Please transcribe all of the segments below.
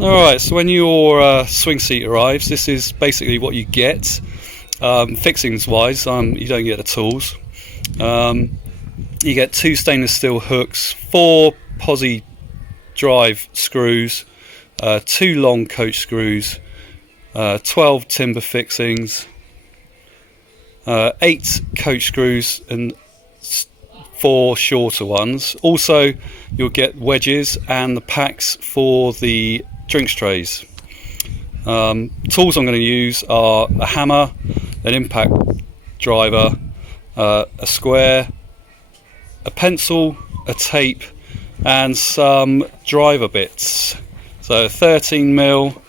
Alright, so when your swing seat arrives, this is basically what you get. Fixings wise, you don't get the tools. You get 2 stainless steel hooks, 4 posi drive screws, 2 long coach screws, 12 timber fixings, 8 coach screws and 4 shorter ones. Also, you'll get wedges and the packs for the drinks trays. Tools I'm going to use are a hammer, an impact driver, a square, a pencil, a tape, and some driver bits. So 13mm,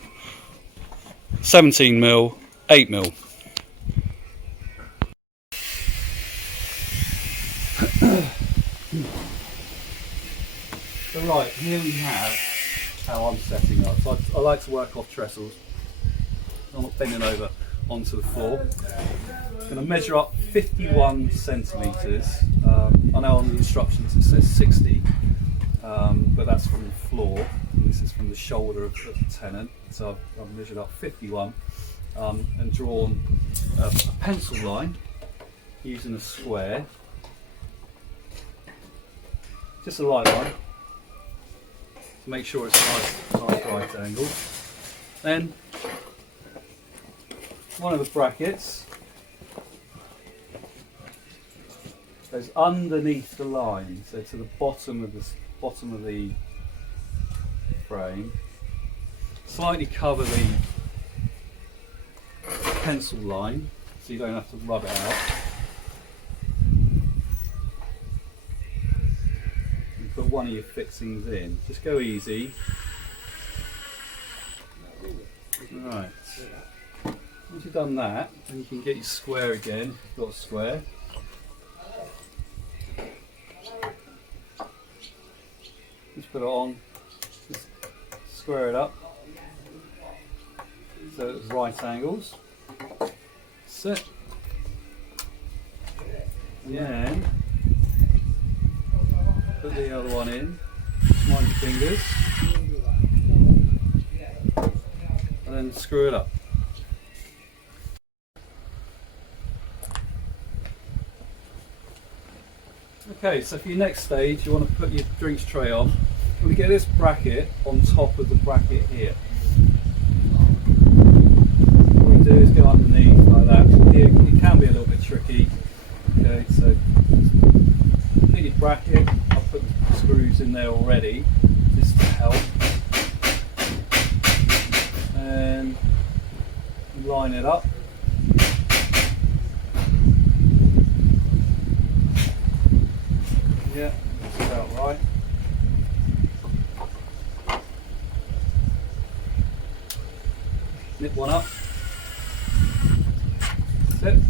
17mm, 8mm. So right, here we have how I'm setting up. So I like to work off trestles. I'm not bending over onto the floor. I'm going to measure up 51 centimetres. I know on the instructions it says 60, but that's from the floor. And this is from the shoulder of the tenant. So I've measured up 51 and drawn a pencil line using a square. Just a light one to make sure it's nice right angle. Then one of the brackets goes underneath the line, so to the bottom of the frame. Slightly cover the pencil line so you don't have to rub it out. And put one of your fixings in. Just go easy. Right. Once you've done that, then you can get your square again, if you've got a square. Just put it on, just square it up so it's right angles. Sit. And then put the other one in, mind your fingers, and then screw it up. Okay, so for your next stage, you want to put your drinks tray on. You want to get this bracket on top of the bracket here. What you do is go underneath like that. It can be a little bit tricky. Okay, so put your bracket. I'll put the screws in there already, just to help. And line it up. Yeah, that's about right. Nip one up. That's it.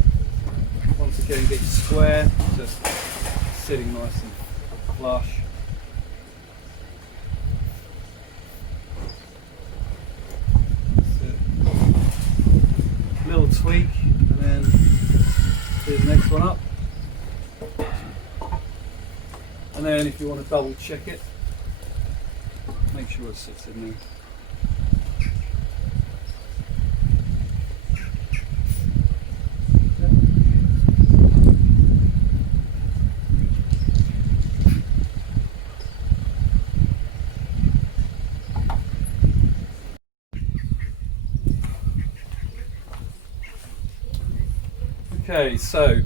Once again, get your square, just sitting nice and flush. That's it. Little tweak, and then do the next one up. And then if you want to double check it, make sure it sits in there. Okay, so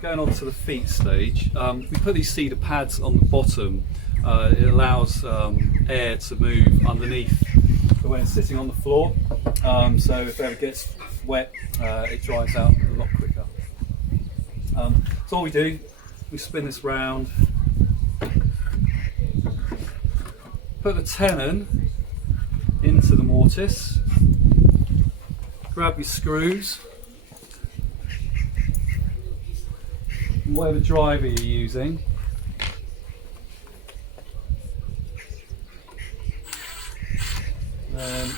going on to the feet stage, we put these cedar pads on the bottom. It allows air to move underneath when it's sitting on the floor. So if it ever gets wet, it dries out a lot quicker. So all we do, we spin this round, put the tenon into the mortise, grab your screws, whatever driver you're using, then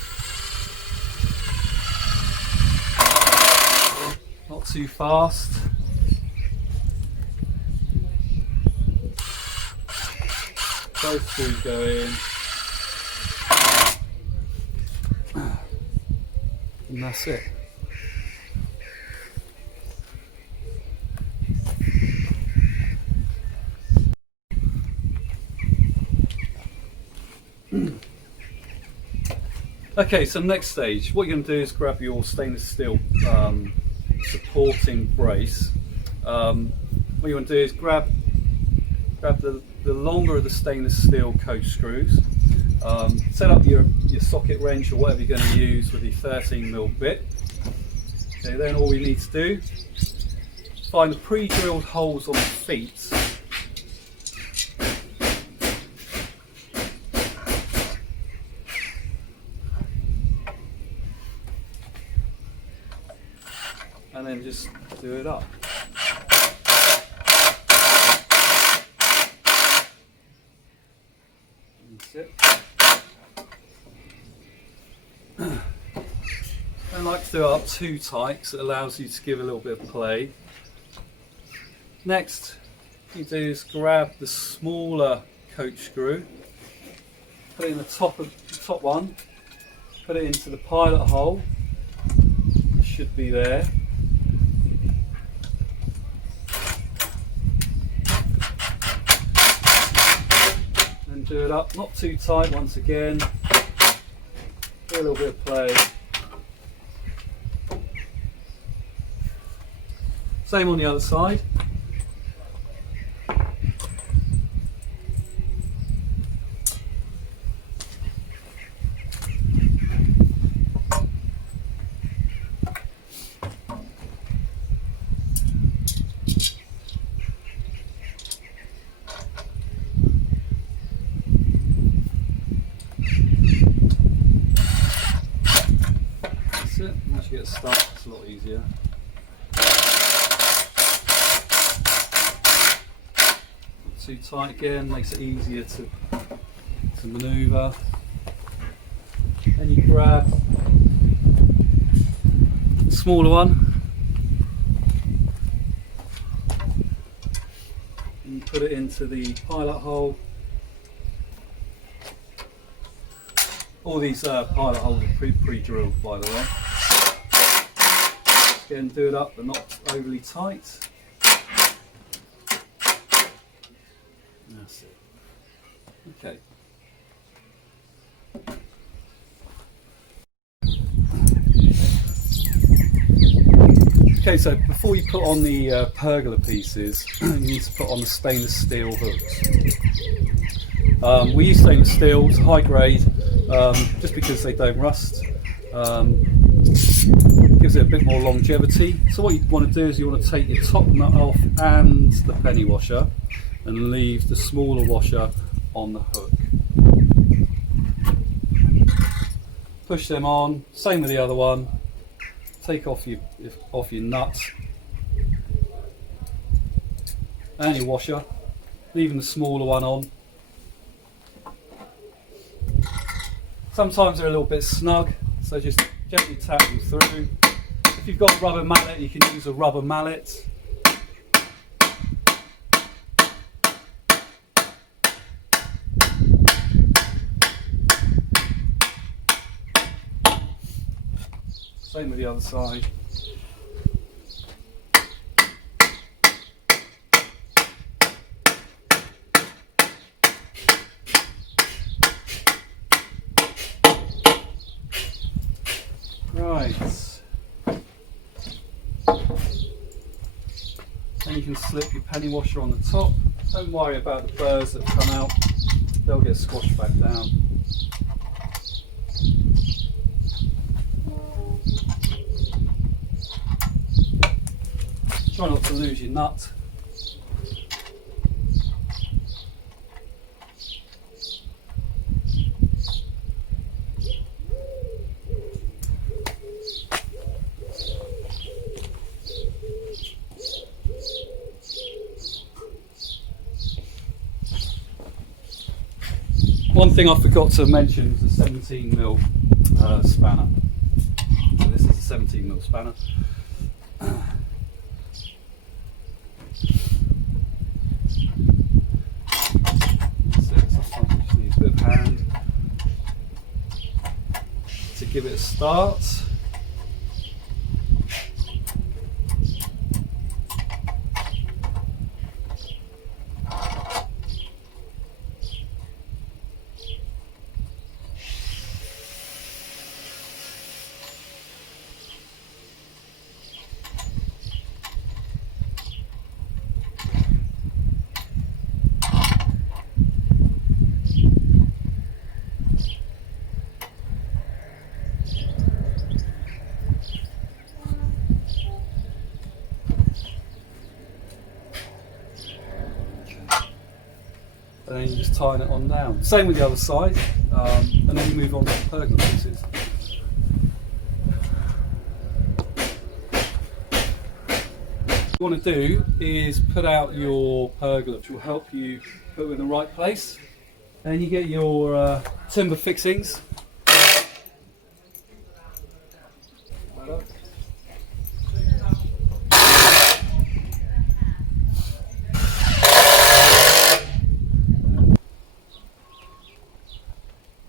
not too fast, both screws go in, And that's it. Okay, so next stage, what you're going to do is grab your stainless steel supporting brace. What you want to do is grab the longer of the stainless steel coach screws, set up your socket wrench or whatever you're going to use with the 13mm bit. Okay, then all we need to do, find the pre-drilled holes on the feet. And then just do it up. That's it. I like to do it up too tight because it allows you to give a little bit of play. Next, what you do is grab the smaller coach screw, put it in the top one, put it into the pilot hole. It should be there. Do it up, not too tight once again, get a little bit of play. Same on the other side. Once you get a start, it's a lot easier. Not too tight again, makes it easier to manoeuvre. Then you grab the smaller one and you put it into the pilot hole. All these pilot holes are pre-drilled, by the way. Again, do it up but not overly tight. That's it. Okay. Okay, so before you put on the pergola pieces, you need to put on the stainless steel hooks. We use stainless steel, it's high grade, just because they don't rust. Gives it a bit more longevity. So what you want to do is you want to take your top nut off and the penny washer and leave the smaller washer on the hook. Push them on, same with the other one. Take off your nuts and your washer, leaving the smaller one on. Sometimes they're a little bit snug, so just gently tap them through. If you've got a rubber mallet, you can use a rubber mallet. Same with the other side. Right. Then you can slip your penny washer on the top. Don't worry about the burrs that come out. They'll get squashed back down. Try not to lose your nut. One thing I forgot to mention was the 17mm spanner. So this is a 17mm spanner. Sometimes you just need a bit of hand to give it a start. tying it on down. Same with the other side, and then you move on to the pergola pieces. What you want to do is put out your pergola, which will help you put it in the right place. Then you get your timber fixings.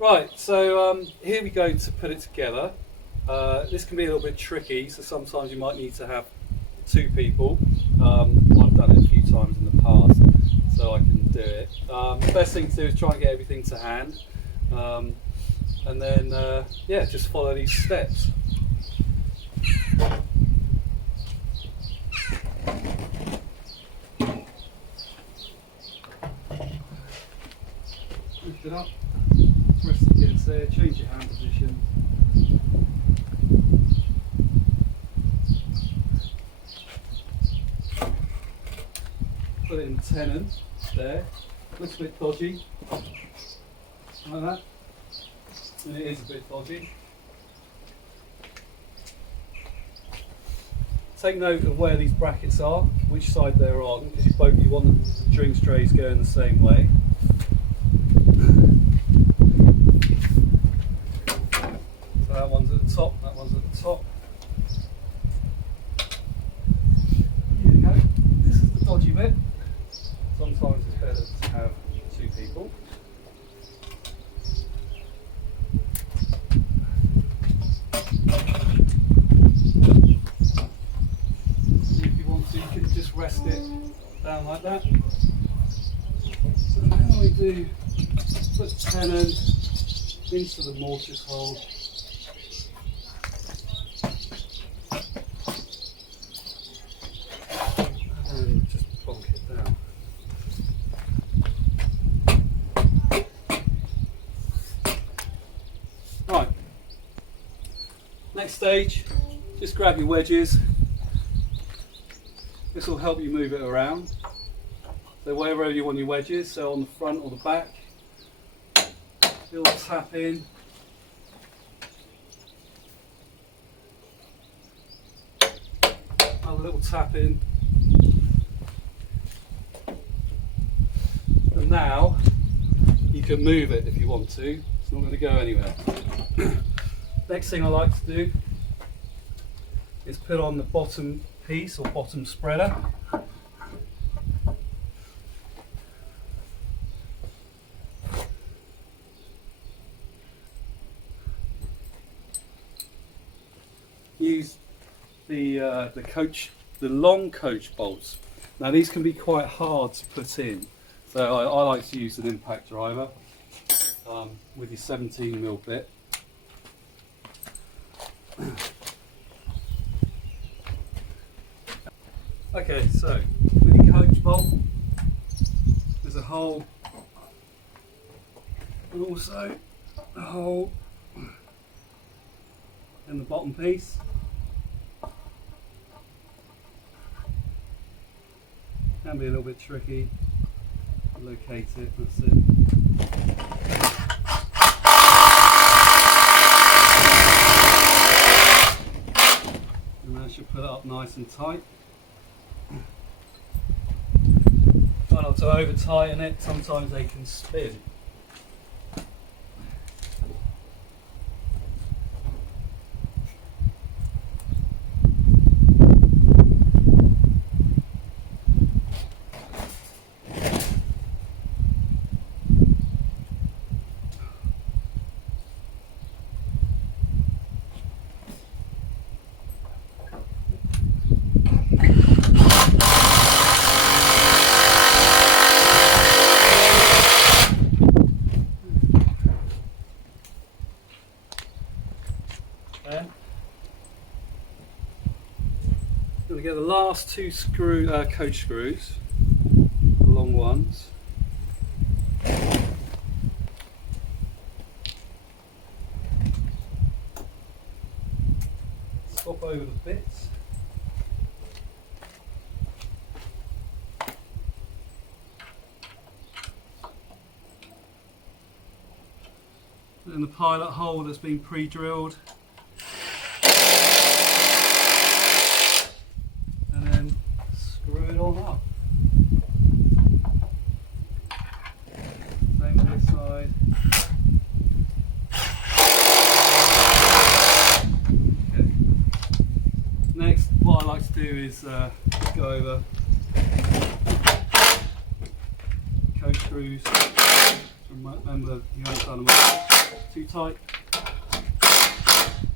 Right, so here we go to put it together. This can be a little bit tricky, so sometimes you might need to have two people. I've done it a few times in the past, so I can do it. The best thing to do is try and get everything to hand, and then yeah, just follow these steps. Lift it up, rest against there, change your hand position. Put it in the tenon there, looks a bit dodgy, like that, and it is a bit dodgy. Take note of where these brackets are, which side they're on, because you want the string trays going the same way. So that one's at the top, that one's at the top. Here we go, this is the dodgy bit. Sometimes it's better to have two people. If you want to, you can just rest it down like that. So now we do put the tenon into the mortise hole. And just plonk it down. Right, next stage, just grab your wedges. This will help you move it around. So wherever you want your wedges, so on the front or the back, little tap in. Another little tap in. And now you can move it if you want to. It's not going to go anywhere. Next thing I like to do is put on the bottom piece or bottom spreader. Use the long coach bolts. Now these can be quite hard to put in, so I like to use an impact driver with your 17mm bit. Okay, so with your coach bolt, there's a hole, and also a hole in the bottom piece. Can be a little bit tricky. Locate it, that's it. And that should put it up nice and tight. Try not to over tighten it, sometimes they can spin. Going to get the last two coach screws, the long ones. Swap over the bits. in the pilot hole that's been pre-drilled, and then screw it all up. Same on this side. Okay. Next, what I like to do is go over coat screws. Remember, you haven't done them too tight.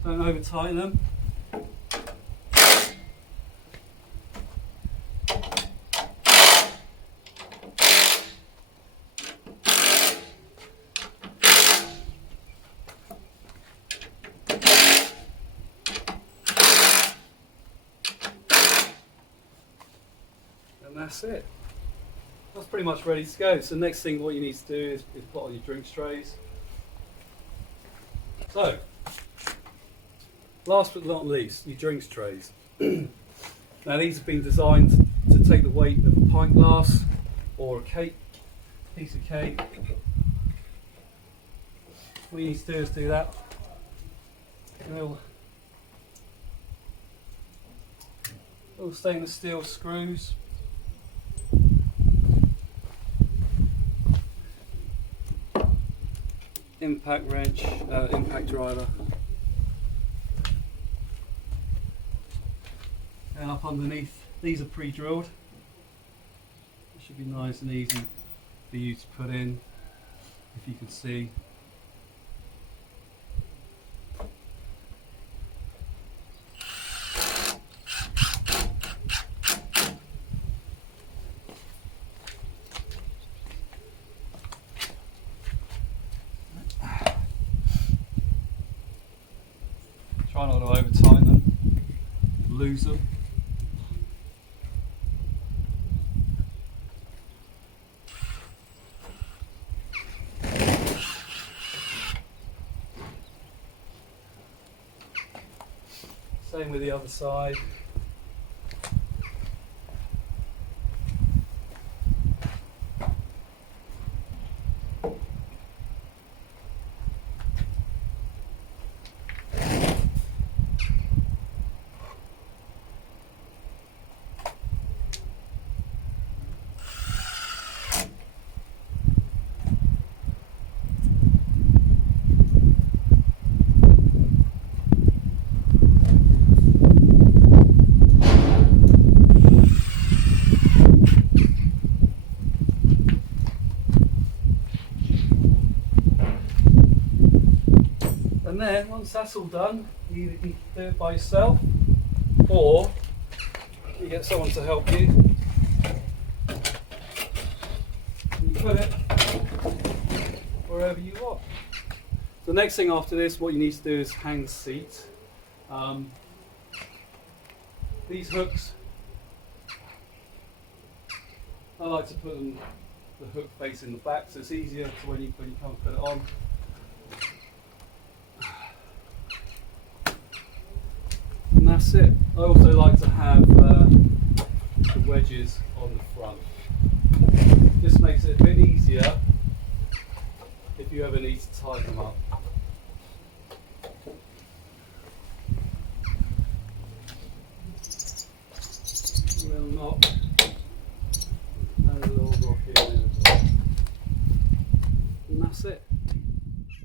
Don't over tighten them. And that's it. That's pretty much ready to go. So next thing what you need to do is put on your drinks trays. So, last but not least, your drinks trays. Now these have been designed to take the weight of a pint glass or a piece of cake. What you need to do is do that. Little stainless steel screws. Impact wrench, impact driver, and up underneath, these are pre-drilled. It should be nice and easy for you to put in, if you can see. Try not to over tighten them, lose them. Same with the other side. And then once that's all done, you either can do it by yourself or you get someone to help you. And you put it wherever you want. The next thing after this, what you need to do is hang the seat. These hooks, I like to put them, the hook face in the back, so it's easier to when you come and put it on. And that's it. I also like to have the wedges on the front.